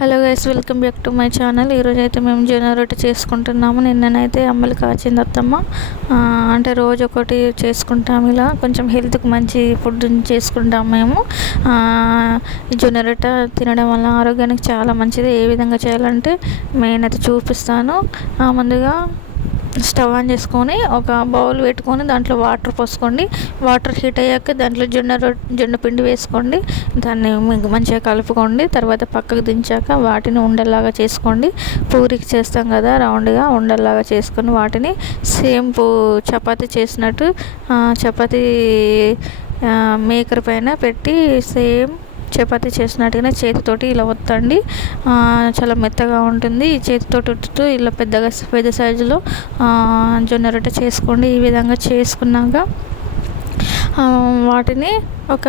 Hello guys welcome back to my channel. ఈరోజు అయితే మేము జొన్న రొట్టె చేసుకుంటున్నాము. నిన్ననైతే అమ్మలు కాచింది అత్తమ్మ. అంటే రోజు ఒకటి చేసుకుంటాం ఇలా. కొంచెం హెల్త్కి మంచి ఫుడ్ చేసుకుంటాం మేము. జొన్న రొట్టె తినడం వల్ల ఆరోగ్యానికి చాలా మంచిది. ఏ విధంగా చేయాలంటే మెయిన్ అయితే చూపిస్తాను. ముందుగా స్టవ్ ఆన్ చేసుకొని ఒక బౌల్ పెట్టుకొని దాంట్లో వాటర్ పోసుకోండి. వాటర్ హీట్ అయ్యాక దాంట్లో జొన్న జొన్న పిండి వేసుకోండి. దాన్ని మంచిగా కలుపుకోండి. తర్వాత పక్కకు దించాక వాటిని ఉండలాగా చేసుకోండి. పూరికి చేస్తాం కదా రౌండ్గా ఉండలాగా చేసుకొని వాటిని సేమ్ పూ చపాతి చేసినట్టు చపాతీ మేకర్ పైన పెట్టి సేమ్ చపాతీ చేసినట్టుగానే చేతితోటి ఇలా ఒత్తండి. చాలా మెత్తగా ఉంటుంది. ఈ చేతితో ఒత్తుతూ ఇలా పెద్దగా పెద్ద సైజులో జొన్న రొట్టె చేసుకోండి. ఈ విధంగా చేసుకున్నాక వాటిని ఒక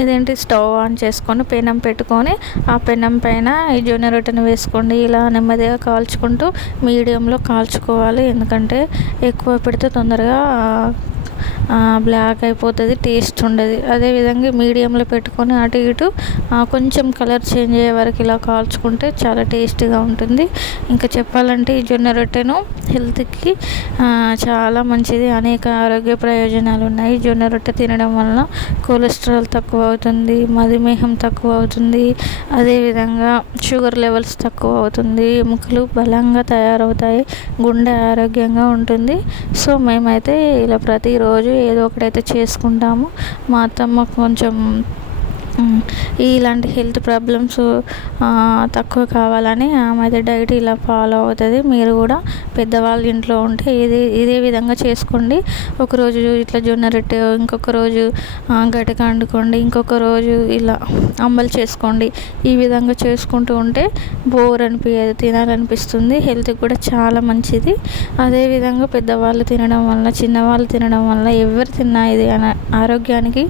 ఇదేంటి స్టవ్ ఆన్ చేసుకొని పెనం పెట్టుకొని ఆ పెనం పైన ఈ జొన్న రొట్టెని వేసుకోండి. ఇలా నెమ్మదిగా కాల్చుకుంటూ మీడియంలో కాల్చుకోవాలి. ఎందుకంటే ఎక్కువ పెడితే తొందరగా బ్లాక్ అయిపోతుంది టేస్ట్ ఉండదు. అదేవిధంగా మీడియంలో పెట్టుకొని అటు ఇటు కొంచెం కలర్ చేంజ్ అయ్యే వరకు ఇలా కాల్చుకుంటే చాలా టేస్టీగా ఉంటుంది. ఇంకా చెప్పాలంటే ఈ జొన్న రొట్టెను హెల్త్కి చాలా మంచిది. అనేక ఆరోగ్య ప్రయోజనాలు ఉన్నాయి. జొన్న రొట్టె తినడం వలన కొలెస్ట్రాల్ తక్కువ అవుతుంది మధుమేహం తక్కువ అవుతుంది. అదేవిధంగా షుగర్ లెవెల్స్ తక్కువ అవుతుంది. ఎముకలు బలంగా తయారవుతాయి. గుండె ఆరోగ్యంగా ఉంటుంది. సో మేమైతే ఇలా ప్రతిరోజు ఏదో ఒకటైతే చేసుకుంటాము. మా అత్తమ్మ కొంచెం ఇలాంటి హెల్త్ ప్రాబ్లమ్స్ తక్కువ కావాలని ఆమె అయితే డైట్ ఇలా ఫాలో అవుతుంది. మీరు కూడా పెద్దవాళ్ళ ఇంట్లో ఉంటే ఇదే ఇదే విధంగా చేసుకోండి. ఒకరోజు ఇట్లా జొన్న రొట్టె ఇంకొక రోజు గటక వండుకోండి ఇంకొక రోజు ఇలా అమలు చేసుకోండి. ఈ విధంగా చేసుకుంటూ ఉంటే బోర్ అనిపించదు తినాలనిపిస్తుంది. హెల్త్కి కూడా చాలా మంచిది. అదేవిధంగా పెద్దవాళ్ళు తినడం వల్ల చిన్నవాళ్ళు తినడం వల్ల ఎవరు తిన్నా ఇది ఆరోగ్యానికి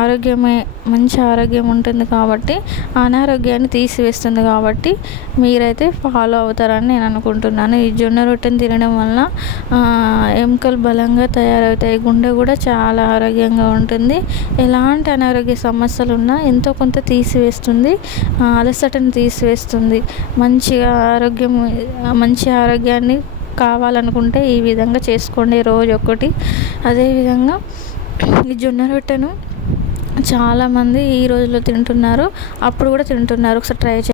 ఆరోగ్యమే మంచి మంచి ఆరోగ్యం ఉంటుంది కాబట్టి అనారోగ్యాన్ని తీసివేస్తుంది కాబట్టి మీరైతే ఫాలో అవుతారని నేను అనుకుంటున్నాను. ఈ జొన్న రొట్టెని తినడం వల్ల ఎముకలు బలంగా తయారవుతాయి గుండె కూడా చాలా ఆరోగ్యంగా ఉంటుంది. ఎలాంటి అనారోగ్య సమస్యలు ఉన్నా ఎంతో కొంత తీసివేస్తుంది అలసటను తీసివేస్తుంది. మంచిగా ఆరోగ్యం మంచి ఆరోగ్యాన్ని కావాలనుకుంటే ఈ విధంగా చేసుకోండి రోజు ఒకటి అదేవిధంగా ఈ జొన్న రొట్టెను చాలామంది ఈ రోజుల్లో తింటున్నారు. అప్పుడు కూడా తింటున్నారు. ఒకసారి ట్రై చే